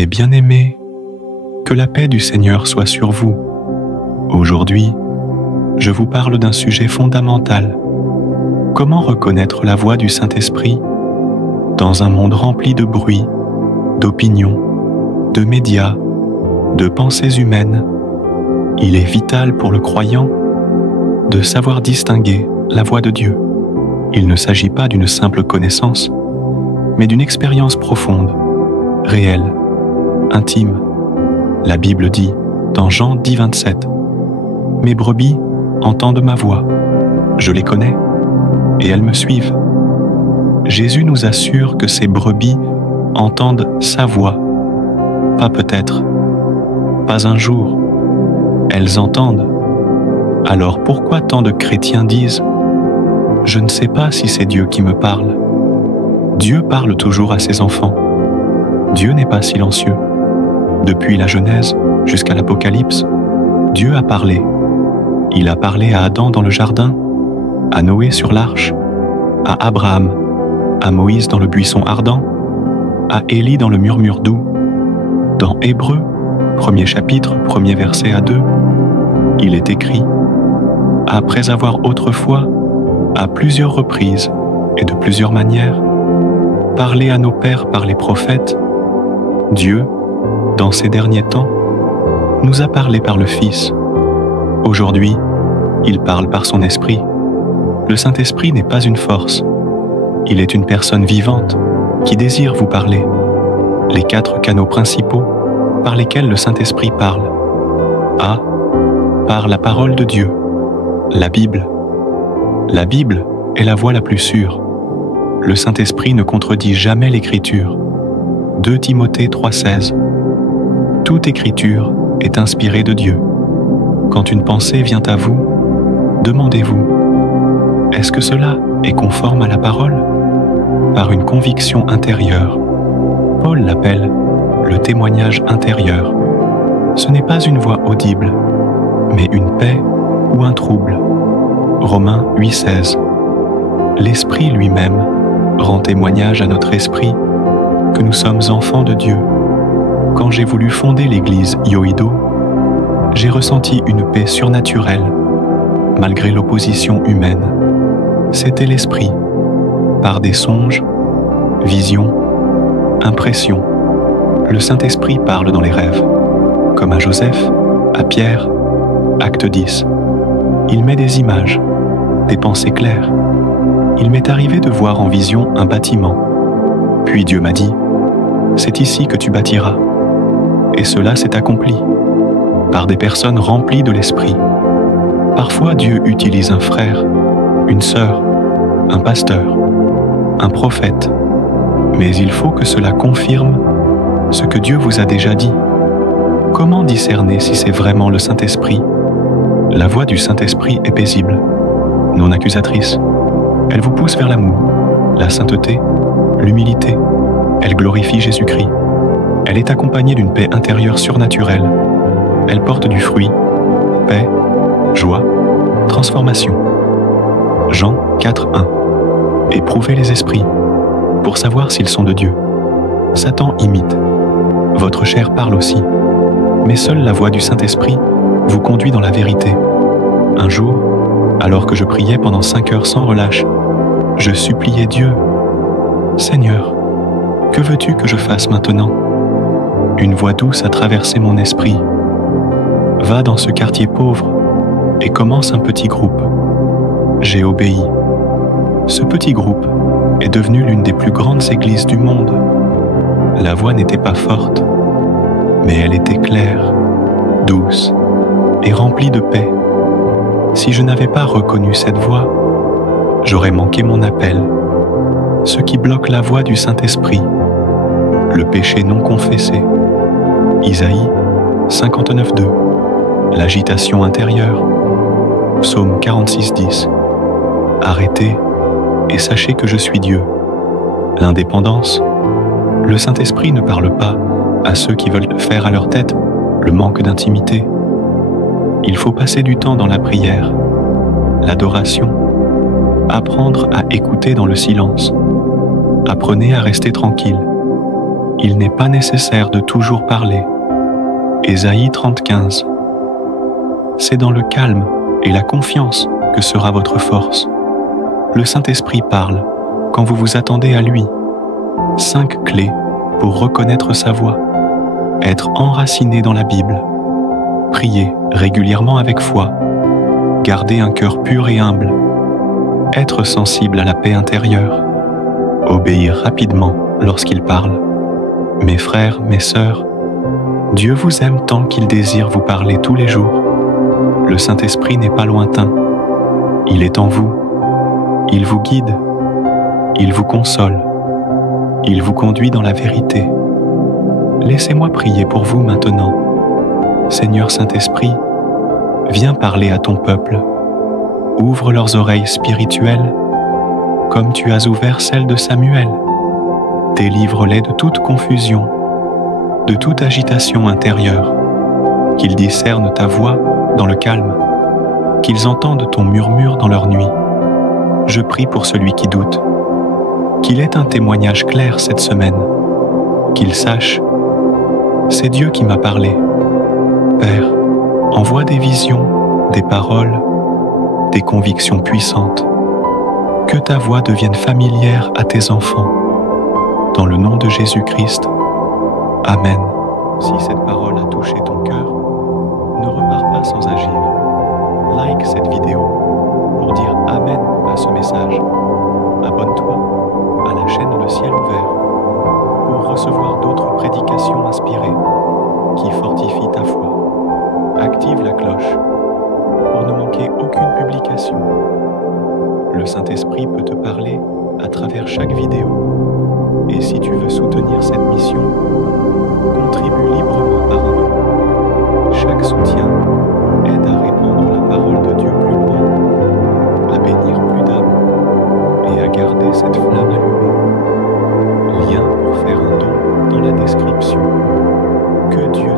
Mes bien-aimés, que la paix du Seigneur soit sur vous. Aujourd'hui, je vous parle d'un sujet fondamental. Comment reconnaître la voix du Saint-Esprit dans un monde rempli de bruit, d'opinions, de médias, de pensées humaines? Il est vital pour le croyant de savoir distinguer la voix de Dieu. Il ne s'agit pas d'une simple connaissance, mais d'une expérience profonde, réelle, intime. La Bible dit, dans Jean 10, 27, « Mes brebis entendent ma voix, je les connais, et elles me suivent. » Jésus nous assure que ces brebis entendent sa voix, pas peut-être, pas un jour, elles entendent. Alors pourquoi tant de chrétiens disent « Je ne sais pas si c'est Dieu qui me parle ». Dieu parle toujours à ses enfants. Dieu n'est pas silencieux. Depuis la Genèse jusqu'à l'Apocalypse, Dieu a parlé. Il a parlé à Adam dans le jardin, à Noé sur l'arche, à Abraham, à Moïse dans le buisson ardent, à Élie dans le murmure doux. Dans Hébreux, 1er chapitre, 1er verset à 2, il est écrit « Après avoir autrefois, à plusieurs reprises et de plusieurs manières, parlé à nos pères par les prophètes, Dieu, dans ces derniers temps, nous a parlé par le Fils. Aujourd'hui, il parle par son Esprit. Le Saint-Esprit n'est pas une force. Il est une personne vivante qui désire vous parler. Les 4 canaux principaux par lesquels le Saint-Esprit parle. A. Par la parole de Dieu, la Bible. La Bible est la voie la plus sûre. Le Saint-Esprit ne contredit jamais l'Écriture. 2 Timothée 3,16. Toute Écriture est inspirée de Dieu. Quand une pensée vient à vous, demandez-vous, est-ce que cela est conforme à la parole? Par une conviction intérieure. Paul l'appelle le témoignage intérieur. Ce n'est pas une voix audible, mais une paix ou un trouble. Romains 8,16. L'Esprit lui-même rend témoignage à notre esprit que nous sommes enfants de Dieu. Quand j'ai voulu fonder l'église Yoido, j'ai ressenti une paix surnaturelle, malgré l'opposition humaine. C'était l'Esprit, par des songes, visions, impressions. Le Saint-Esprit parle dans les rêves, comme à Joseph, à Pierre, Acte 10. Il met des images, des pensées claires. Il m'est arrivé de voir en vision un bâtiment. Puis Dieu m'a dit, « C'est ici que tu bâtiras. » Et cela s'est accompli, par des personnes remplies de l'Esprit. Parfois Dieu utilise un frère, une sœur, un pasteur, un prophète. Mais il faut que cela confirme ce que Dieu vous a déjà dit. Comment discerner si c'est vraiment le Saint-Esprit? La voix du Saint-Esprit est paisible, non accusatrice. Elle vous pousse vers l'amour, la sainteté, l'humilité. Elle glorifie Jésus-Christ. Elle est accompagnée d'une paix intérieure surnaturelle. Elle porte du fruit, paix, joie, transformation. Jean 4,1. Éprouvez les esprits, pour savoir s'ils sont de Dieu. Satan imite. Votre chair parle aussi. Mais seule la voix du Saint-Esprit vous conduit dans la vérité. Un jour, alors que je priais pendant 5 heures sans relâche, je suppliais Dieu. « Seigneur, que veux-tu que je fasse maintenant ?» Une voix douce a traversé mon esprit. « Va dans ce quartier pauvre et commence un petit groupe. » J'ai obéi. Ce petit groupe est devenu l'une des plus grandes églises du monde. La voix n'était pas forte, mais elle était claire, douce et remplie de paix. Si je n'avais pas reconnu cette voix, j'aurais manqué mon appel. Ce qui bloque la voix du Saint-Esprit, le péché non confessé. Isaïe 59,2. L'agitation intérieure. Psaume 46,10. Arrêtez et sachez que je suis Dieu. L'indépendance. Le Saint-Esprit ne parle pas à ceux qui veulent faire à leur tête le manque d'intimité. Il faut passer du temps dans la prière, l'adoration, apprendre à écouter dans le silence. Apprenez à rester tranquille. Il n'est pas nécessaire de toujours parler. Ésaïe 30:15. C'est dans le calme et la confiance que sera votre force. Le Saint-Esprit parle quand vous vous attendez à lui. 5 clés pour reconnaître sa voix. Être enraciné dans la Bible. Prier régulièrement avec foi. Garder un cœur pur et humble. Être sensible à la paix intérieure. Obéir rapidement lorsqu'il parle. Mes frères, mes sœurs, Dieu vous aime tant qu'il désire vous parler tous les jours. Le Saint-Esprit n'est pas lointain. Il est en vous. Il vous guide. Il vous console. Il vous conduit dans la vérité. Laissez-moi prier pour vous maintenant. Seigneur Saint-Esprit, viens parler à ton peuple. Ouvre leurs oreilles spirituelles, comme tu as ouvert celles de Samuel. Délivre-les de toute confusion, de toute agitation intérieure, qu'ils discernent ta voix dans le calme, qu'ils entendent ton murmure dans leur nuit. Je prie pour celui qui doute, qu'il ait un témoignage clair cette semaine, qu'il sache, c'est Dieu qui m'a parlé. Père, envoie des visions, des paroles, des convictions puissantes. Que ta voix devienne familière à tes enfants. Dans le nom de Jésus-Christ. Amen. Si cette parole a touché ton cœur, ne repars pas sans agir. Like cette vidéo pour dire Amen à ce message. Abonne-toi à la chaîne Le Ciel Ouvert pour recevoir d'autres prédications inspirées qui fortifient ta foi. Active la cloche pour ne manquer aucune publication. Le Saint-Esprit peut te parler à travers chaque vidéo. Et si tu veux soutenir cette mission, contribue librement par un don. Chaque soutien aide à répandre la parole de Dieu plus loin, à bénir plus d'âmes et à garder cette flamme allumée. Lien pour faire un don dans la description. Que Dieu